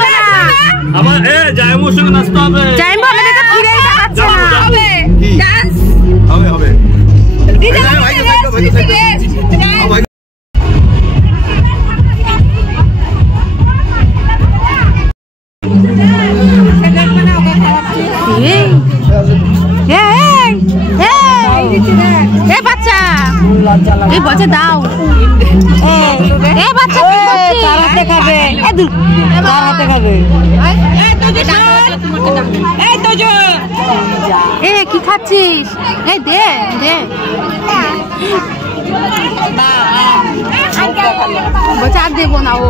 দেখাচ্ছে না। আমার জায়মুর সঙ্গে নাচতে হবে। জায়মু আমাদের তো ফিরেই দেখাচ্ছে না। হবে ডান্স হবে হবে। বাচ্চা এই বলছে দাও বাচ্চা হাতে খাবে হাতে খাবে কি খাচ্ছিস এই দে দে বলছে আর দেবো না ও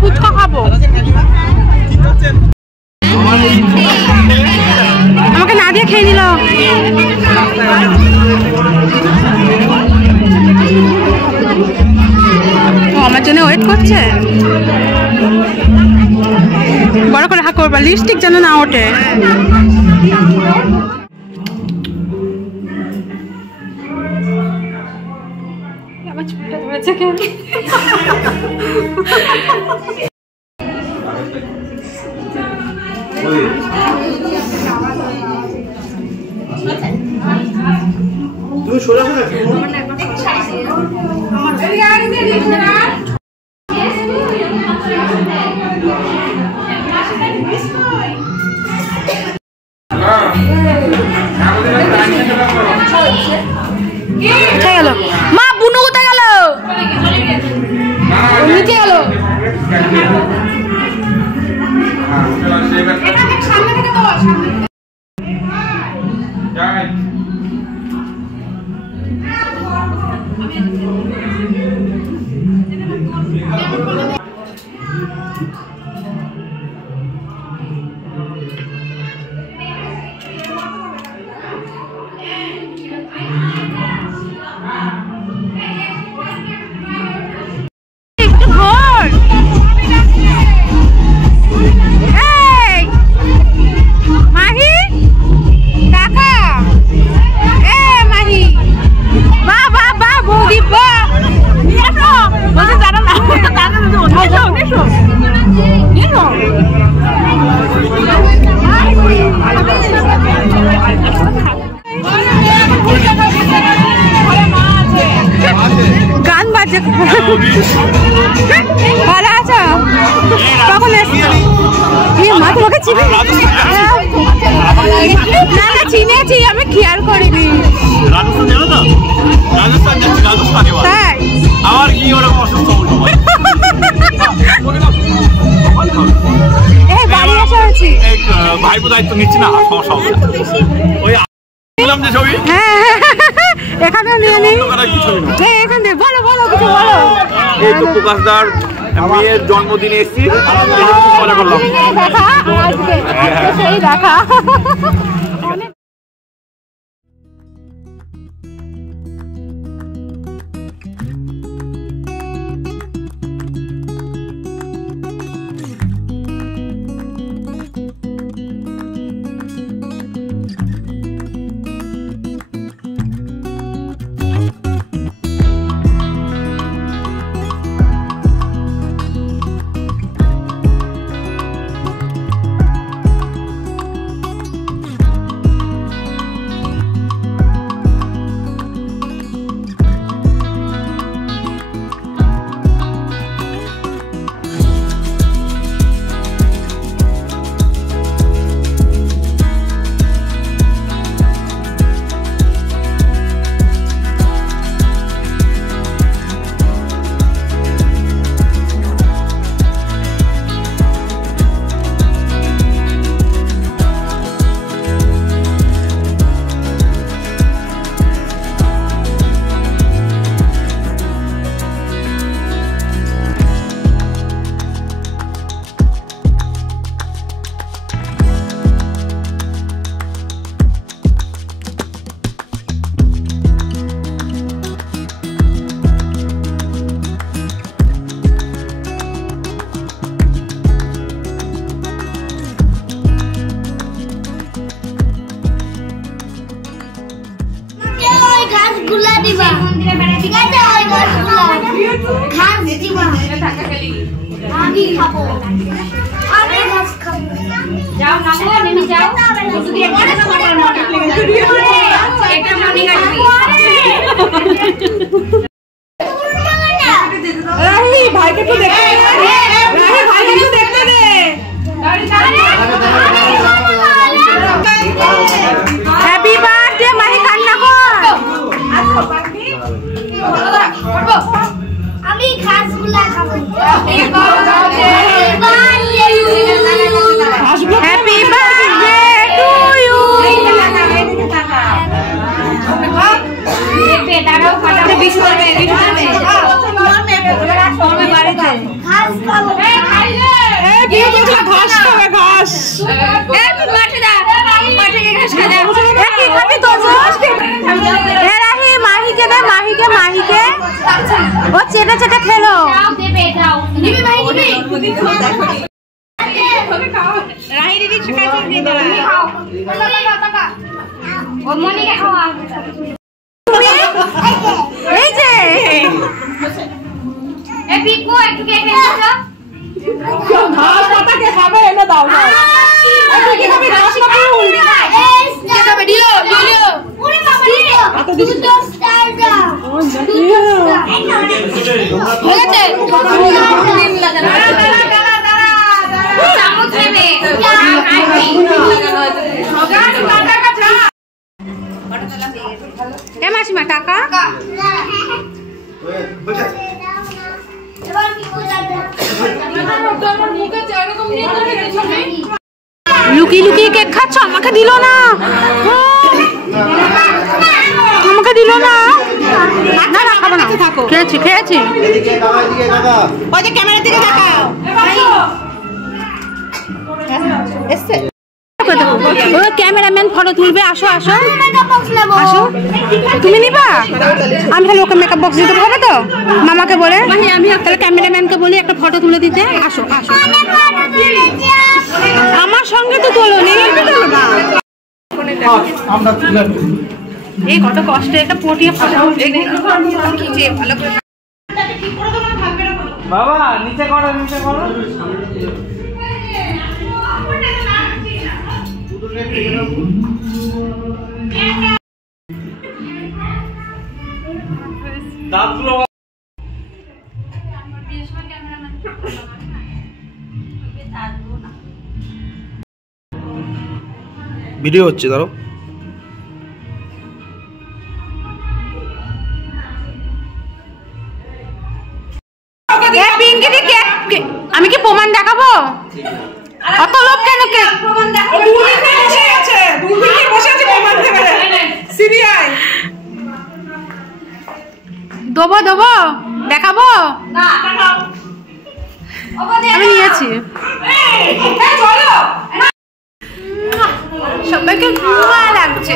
ফুচকা খাবো আমাকে না দিয়ে খেয়ে নিল আমার জন্য ওয়েট করছে বড় করে হা করবা লিপস্টিক যেন না ওঠে আবার চুপটা ধরেছে কেন তুমি সোজা সোজা গেল মা বুনু কোথায় গেল নিচে গেল গান বাজে ভালো আছো কখন এসছো মা তোমাকে চিনি না না চিনেছি আমি খেয়াল করিনি রাজস্থান জানো তো রাজস্থান যাচ্ছি রাজস্থানে তাই আমার কি ওরকম অসুস্থ বাড়ি আসা হয়েছি ভাইপো দায়িত্ব নিচ্ছি না সমস্যা হবে ওই যে ছবি এখানেও নিয়ে নিই এখানে বলো বলো কিছু বলো এই তো প্রকাশদার মেয়ের জন্মদিনে এসেছি মজা করলাম দেখা আজকে সেই দেখা আমি খাবো আমি ঘাস খাবো যাও নামো নেমে যাও শুধু একটা এটা মনি কাটবি রাহি ভাইকে তো দেখতে দে রাহি ভাইকে তো দেখতে দে হ্যাপি বার্থডে মাহি কান্না কর আমি ঘাসগুলা খাবো হ্যাপি বার্থডে টু ইউ দাঁড়াও খাটা বিশ করবে ঘাস খাবো এই বিয়ে করছে ঘাস খাবে ঘাস এই মাঠে যা মাঠে গিয়ে ঘাস খা যা এই কি খাবি তোর এ রাহি মাহিকে দে মাহিকে ও চেটে চেটে খেলো দাও দেবে দাও নিবি ভাই নিবি রাহি দিদি শিখাইছে দিয়ে দাও খাও টাকা ও মনিকে খাওয়া এই যে এ পিকো একটু কেক এনে দাও ঘাস পাতা কে খাবে এনে দাও না তুই কি খাবি ঘাস না ফুল কে খাবে দিলো ওরে বাবা দিলো তুই তো স্টার দাও হয়ে গেছে দিন লাগানো চামচ নেবে এ মাসিমা টাকা লুকিয়ে লুকিয়ে কেক খাচ্ছ আমাকে দিল না না না খাবো না খেয়েছি ওই যে ক্যামেরার দিকে তাকাও ওই ক্যামেরাম্যান ফটো তুলবে আসো তুমি নিবা আমি তাহলে ওকে মেকআপ বক্স দিতে হবে তো মামাকে বলে আমি তাহলে ক্যামেরাম্যানকে বলি একটা ফটো তুলে দিতে আসো আমার সঙ্গে তো তোলো নি এই কত কষ্টে একটা পটিয়ে ফটো বাবা নিচে করো ভিডিও হচ্ছে ধরো আমি কি প্রমাণ দেখাবো অত লোক কেন দেবো দেখাবো আমি নিয়েছি সবাইকে ঘুমা লাগছে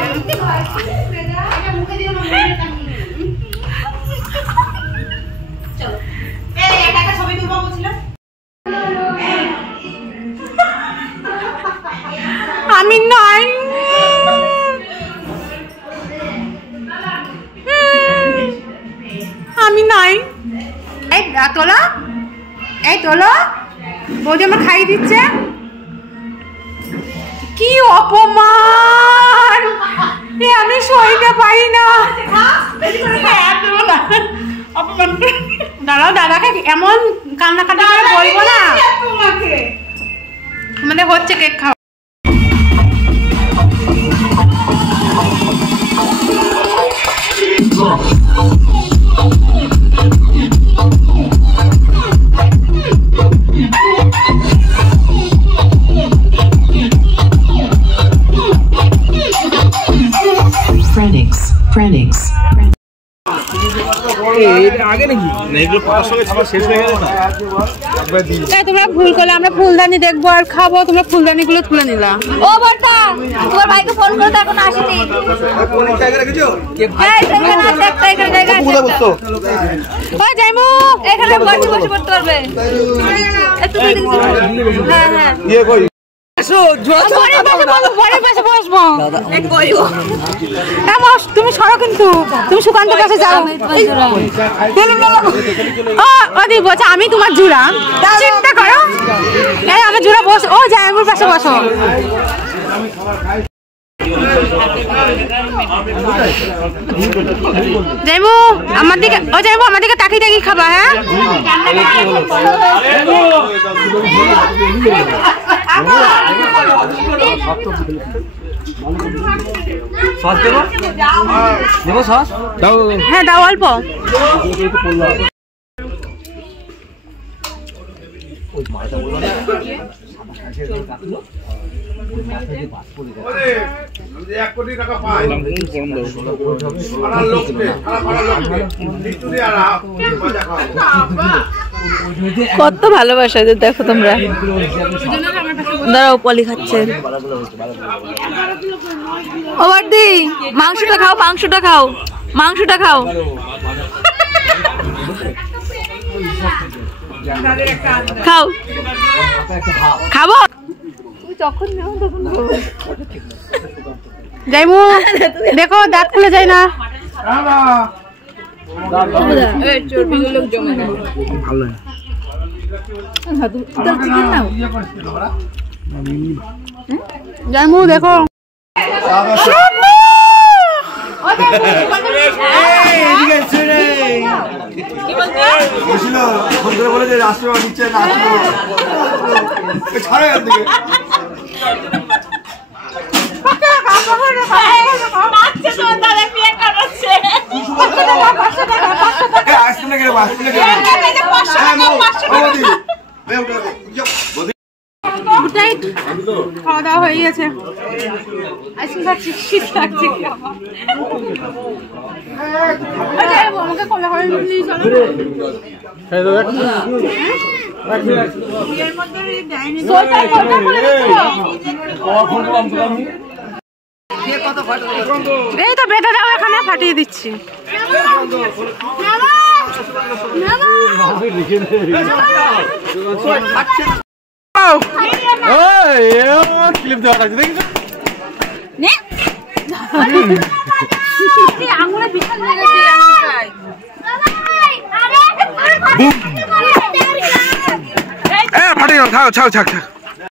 আমি নাই এই তোলো বৌদি আমার খাইয়ে দিচ্ছে কি অপমান আমি সইতে পারি না দাঁড়াও দাদাকে এমন কান্নাকাটি করে বলবো না মানে হচ্ছে কেক খাওয়া তোমরা ভুল করলে আমরা ফুলদানি দেখবো আর খাবো তোমরা ফুলদানি গুলো তুলে নিলা ও বর্তা তোমার ভাইকে ফোন করে তো এখন আসেনি ও যাইমু এখানে বসে পড়তে পারবে একটু হ্যাঁ তুমি সরো কিন্তু তুমি সুকান্তের কাছে যাও ওদি বলছে আমি তোমার জুড়া চিন্তা করো এই আমার জুড়া বস ও জামাইবুর পাশে বসো যাইবো আমার দিকে ও যাইবো আমার দিকে তাকিয়ে তাকিয়ে খাবা হ্যাঁ সস দেবো দেবো সস দাও হ্যাঁ দাও অল্প কত ভালোবাসা দেখো তোমরা দাঁড়াও পলি খাচ্ছে ও বর্দি মাংসটা খাও মাংসটা খাও মাংসটা খাও খাও খাবো যাইমু দেখো দাঁত খুলে যায় না যাইমু দেখো বলে যে রাষ্ট্র নিচ্ছে ছাড়া খাওয়া দাওয়া হয়ে গেছে আমাকে কোলে করে নিয়ে এই তো বেটাটাও এখানে ফাটিয়ে দিচ্ছি ক্লিপ দেওয়া আছে দেখি আঙুলে বিশাল ফাটিয়ে খাও ছাও ছাক ছাক